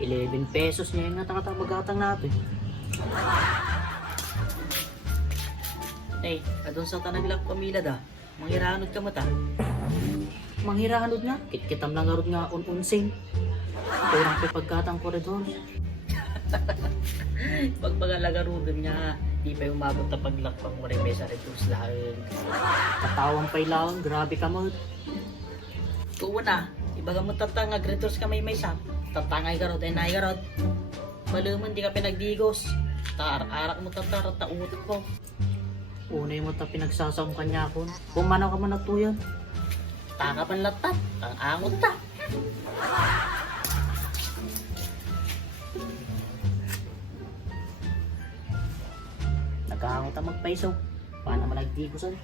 11 pesos niya yung natakatamag-atang natin. Eh, adun sa tanaglak pamilad ah. Manghiranod ka mata. Manghiranod nga. Kitkitam lang garod nga un-unsin. Kurang pa pagkatang koridor. Pagpagalagarudin nga, di pa umabot na paglakpang mo rin may sa reduce lang. Katawang pa'y lang, grabe ka mo. Tuwa na, ibaga mo tatangag, reduce ka may sap. Tatangay garod, ay naay garod. Maluman di ka pinagdigos. Arak mo tatarat, tautot ko. Unay mo ta pinagsasam kanya ko. Pumanaw ka man natuyan. Taka pan latat, ang angot ta. Nagkahangot ang magpaiso. Paano man nagtikusan?